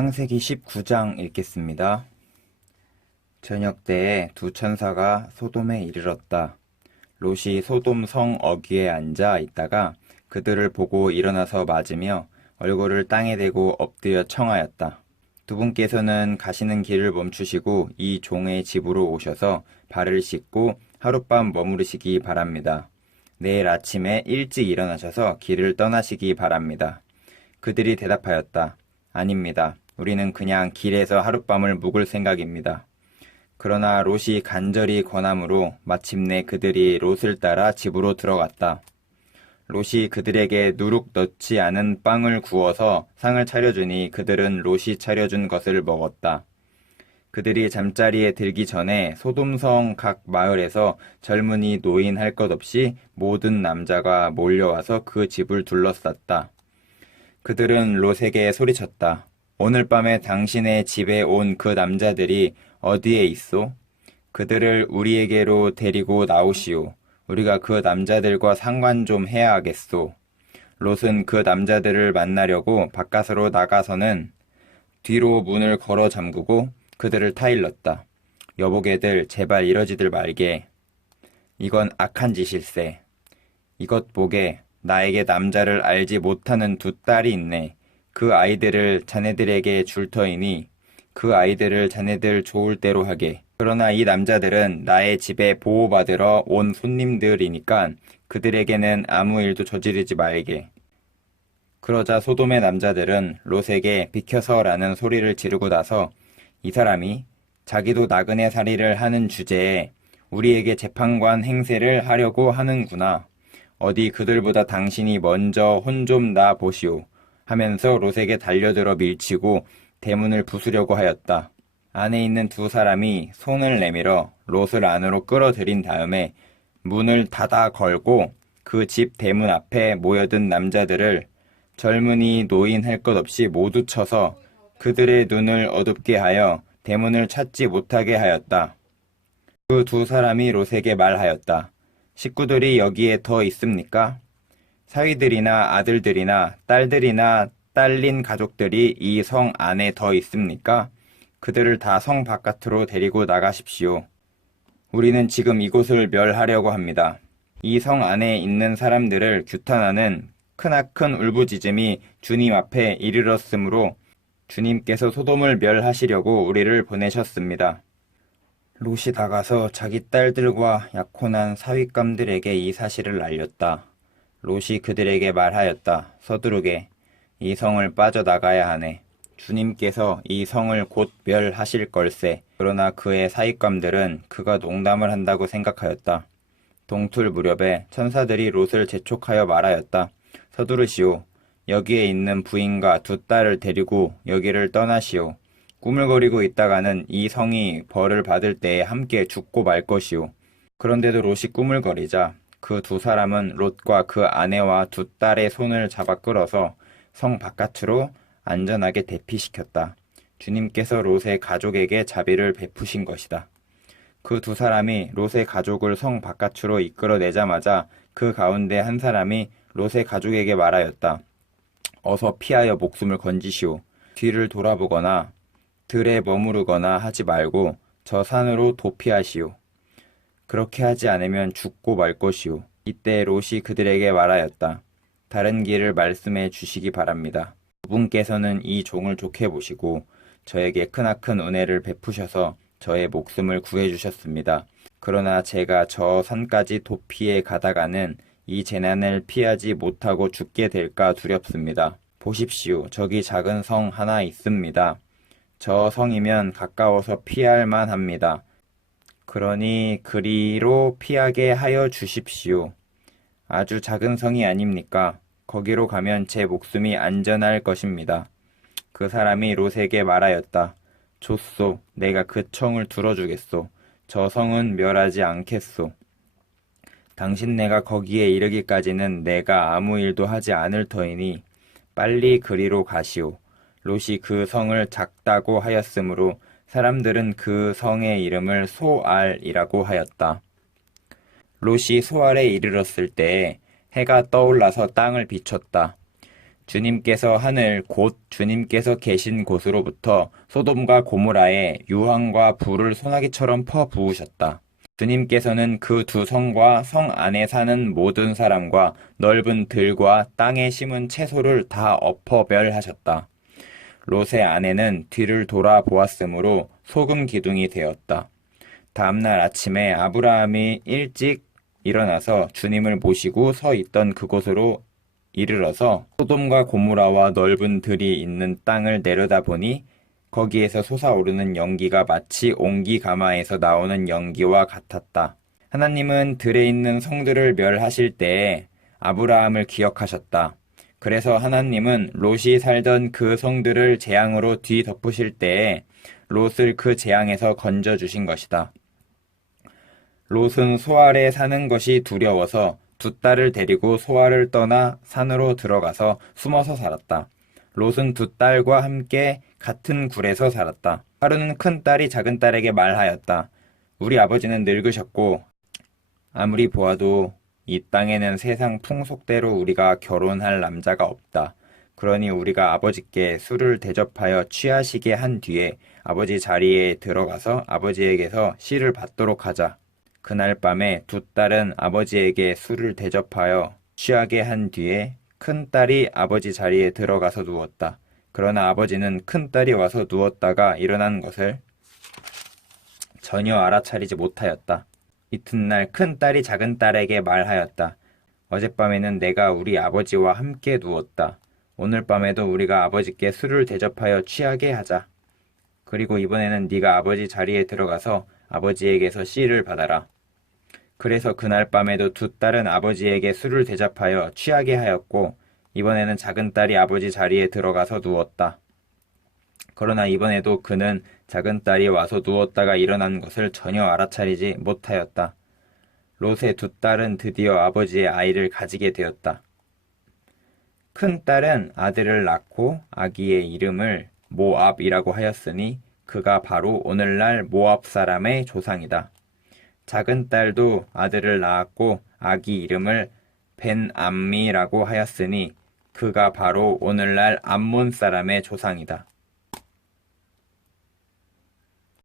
창세기 19장 읽겠습니다. 저녁 때에 두 천사가 소돔에 이르렀다. 롯이 소돔 성 어귀에 앉아 있다가 그들을 보고 일어나서 맞으며 얼굴을 땅에 대고 엎드려 청하였다. 두 분께서는 가시는 길을 멈추시고 이 종의 집으로 오셔서 발을 씻고 하룻밤 머무르시기 바랍니다. 내일 아침에 일찍 일어나셔서 길을 떠나시기 바랍니다. 그들이 대답하였다. 아닙니다. 우리는 그냥 길에서 하룻밤을 묵을 생각입니다. 그러나 롯이 간절히 권함으로 마침내 그들이 롯을 따라 집으로 들어갔다. 롯이 그들에게 누룩 넣지 않은 빵을 구워서 상을 차려주니 그들은 롯이 차려준 것을 먹었다. 그들이 잠자리에 들기 전에 소돔성 각 마을에서 젊은이 노인 할 것 없이 모든 남자가 몰려와서 그 집을 둘러쌌다. 그들은 롯에게 소리쳤다. 오늘 밤에 당신의 집에 온 그 남자들이 어디에 있소? 그들을 우리에게로 데리고 나오시오. 우리가 그 남자들과 상관 좀 해야 하겠소. 롯은 그 남자들을 만나려고 바깥으로 나가서는 뒤로 문을 걸어 잠그고 그들을 타일렀다. 여보게들 제발 이러지들 말게. 이건 악한 짓일세. 이것 보게 나에게 남자를 알지 못하는 두 딸이 있네. 그 아이들을 자네들에게 줄 터이니 그 아이들을 자네들 좋을 대로 하게. 그러나 이 남자들은 나의 집에 보호받으러 온 손님들이니까 그들에게는 아무 일도 저지르지 말게. 그러자 소돔의 남자들은 롯에게 비켜서라는 소리를 지르고 나서 이 사람이 자기도 나그네 살이를 하는 주제에 우리에게 재판관 행세를 하려고 하는구나. 어디 그들보다 당신이 먼저 혼 좀 나 보시오. 하면서 롯에게 달려들어 밀치고 대문을 부수려고 하였다. 안에 있는 두 사람이 손을 내밀어 롯을 안으로 끌어들인 다음에 문을 닫아 걸고 그 집 대문 앞에 모여든 남자들을 젊은이 노인 할 것 없이 모두 쳐서 그들의 눈을 어둡게 하여 대문을 찾지 못하게 하였다. 그 두 사람이 롯에게 말하였다. 식구들이 여기에 더 있습니까? 사위들이나 아들들이나 딸들이나 딸린 가족들이 이 성 안에 더 있습니까? 그들을 다 성 바깥으로 데리고 나가십시오. 우리는 지금 이곳을 멸하려고 합니다. 이 성 안에 있는 사람들을 규탄하는 크나큰 울부짖음이 주님 앞에 이르렀으므로 주님께서 소돔을 멸하시려고 우리를 보내셨습니다. 롯이 나가서 자기 딸들과 약혼한 사윗감들에게 이 사실을 알렸다. 롯이 그들에게 말하였다. 서두르게 이 성을 빠져나가야 하네. 주님께서 이 성을 곧 멸하실 걸세. 그러나 그의 사익감들은 그가 농담을 한다고 생각하였다. 동틀 무렵에 천사들이 롯을 재촉하여 말하였다. 서두르시오. 여기에 있는 부인과 두 딸을 데리고 여기를 떠나시오. 꾸물거리고 있다가는 이 성이 벌을 받을 때에 함께 죽고 말 것이오. 그런데도 롯이 꾸물거리자 그 두 사람은 롯과 그 아내와 두 딸의 손을 잡아 끌어서 성 바깥으로 안전하게 대피시켰다. 주님께서 롯의 가족에게 자비를 베푸신 것이다. 그 두 사람이 롯의 가족을 성 바깥으로 이끌어내자마자 그 가운데 한 사람이 롯의 가족에게 말하였다. 어서 피하여 목숨을 건지시오. 뒤를 돌아보거나 들에 머무르거나 하지 말고 저 산으로 도피하시오. 그렇게 하지 않으면 죽고 말 것이오. 이때 롯이 그들에게 말하였다. 다른 길을 말씀해 주시기 바랍니다. 그분께서는 이 종을 좋게 보시고 저에게 크나큰 은혜를 베푸셔서 저의 목숨을 구해 주셨습니다. 그러나 제가 저 산까지 도피해 가다가는 이 재난을 피하지 못하고 죽게 될까 두렵습니다. 보십시오. 저기 작은 성 하나 있습니다. 저 성이면 가까워서 피할 만합니다. 그러니 그리로 피하게 하여 주십시오. 아주 작은 성이 아닙니까? 거기로 가면 제 목숨이 안전할 것입니다. 그 사람이 롯에게 말하였다. 좋소. 내가 그 청을 들어주겠소. 저 성은 멸하지 않겠소. 당신네가 거기에 이르기까지는 내가 아무 일도 하지 않을 터이니 빨리 그리로 가시오. 롯이 그 성을 작다고 하였으므로 사람들은 그 성의 이름을 소알이라고 하였다. 롯이 소알에 이르렀을 때에 해가 떠올라서 땅을 비췄다. 주님께서 하늘 곧 주님께서 계신 곳으로부터 소돔과 고모라에 유황과 불을 소나기처럼 퍼 부으셨다. 주님께서는 그 두 성과 성 안에 사는 모든 사람과 넓은 들과 땅에 심은 채소를 다 엎어 멸하셨다. 롯의 아내는 뒤를 돌아보았으므로 소금 기둥이 되었다. 다음날 아침에 아브라함이 일찍 일어나서 주님을 모시고 서 있던 그곳으로 이르러서 소돔과 고모라와 넓은 들이 있는 땅을 내려다보니 거기에서 솟아오르는 연기가 마치 옹기가마에서 나오는 연기와 같았다. 하나님은 들에 있는 성들을 멸하실 때에 아브라함을 기억하셨다. 그래서 하나님은 롯이 살던 그 성들을 재앙으로 뒤덮으실 때에 롯을 그 재앙에서 건져주신 것이다. 롯은 소알에 사는 것이 두려워서 두 딸을 데리고 소알을 떠나 산으로 들어가서 숨어서 살았다. 롯은 두 딸과 함께 같은 굴에서 살았다. 하루는 큰 딸이 작은 딸에게 말하였다. 우리 아버지는 늙으셨고 아무리 보아도 이 땅에는 세상 풍속대로 우리가 결혼할 남자가 없다. 그러니 우리가 아버지께 술을 대접하여 취하시게 한 뒤에 아버지 자리에 들어가서 아버지에게서 씨를 받도록 하자. 그날 밤에 두 딸은 아버지에게 술을 대접하여 취하게 한 뒤에 큰 딸이 아버지 자리에 들어가서 누웠다. 그러나 아버지는 큰 딸이 와서 누웠다가 일어난 것을 전혀 알아차리지 못하였다. 이튿날 큰 딸이 작은 딸에게 말하였다. 어젯밤에는 내가 우리 아버지와 함께 누웠다. 오늘 밤에도 우리가 아버지께 술을 대접하여 취하게 하자. 그리고 이번에는 네가 아버지 자리에 들어가서 아버지에게서 씨를 받아라. 그래서 그날 밤에도 두 딸은 아버지에게 술을 대접하여 취하게 하였고 이번에는 작은 딸이 아버지 자리에 들어가서 누웠다. 그러나 이번에도 그는 작은 딸이 와서 누웠다가 일어난 것을 전혀 알아차리지 못하였다. 롯의 두 딸은 드디어 아버지의 아이를 가지게 되었다. 큰 딸은 아들을 낳고 아기의 이름을 모압이라고 하였으니 그가 바로 오늘날 모압 사람의 조상이다. 작은 딸도 아들을 낳았고 아기 이름을 벤암미라고 하였으니 그가 바로 오늘날 암몬 사람의 조상이다.